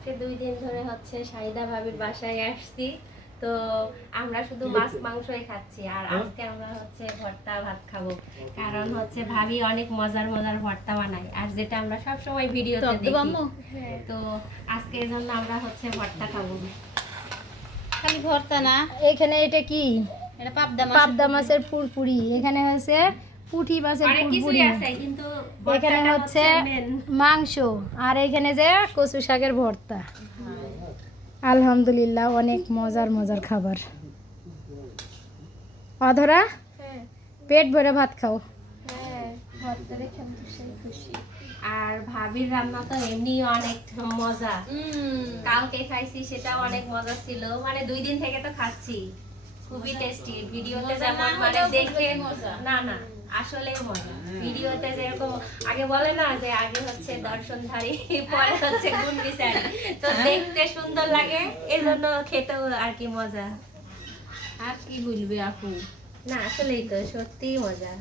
আজকে 2 দিন ধরে হচ্ছে শাহিদা ভাবির বাসায় আসছি। তো আমরা শুধু মাছ মাংসই খাচ্ছি, আর আজকে আমরা হচ্ছে ভর্তা ভাত খাবো। কারণ হচ্ছে ভাবি অনেক মজার মজার ভর্তা বানায়, আর যেটা আমরা সব সময় ভিডিওতে দেখি। তো আজকে এজন্য আমরা হচ্ছে ভর্তা খাবো। খালি ভর্তা না, এখানে এটা কি? এটা পাবদা মাছের পুরপুরি। এখানে হচ্ছে পুঁটি মাছের পুরপুরি। কিন্তু এখানে হচ্ছে মাংস, আর এখানে যে কচু শাকের ভর্তা। আলহামদুলিল্লাহ, অনেক মজার মজার খাবার। অধরা, পেট ভরে ভাত খাও। আর ভাবির রান্না তো এমনি অনেক মজা। কালকে খাইছি, সেটাও অনেক মজা ছিল। মানে 2 দিন থেকে তো খাচ্ছি, খুবই টেস্টি। ভিডিওতে যেমন মানে দেখে না না আসলে মজা। ভিডিওতে যেরকম আগে বলে না যে আগে হচ্ছে দর্শনধারী পরে হচ্ছে গুণ বিচারি, তো দেখতে সুন্দর লাগে, এজন্য খেতেও আর কি মজা। আর কি বলবে আপু, না আসলেই তো সত্যিই মজা।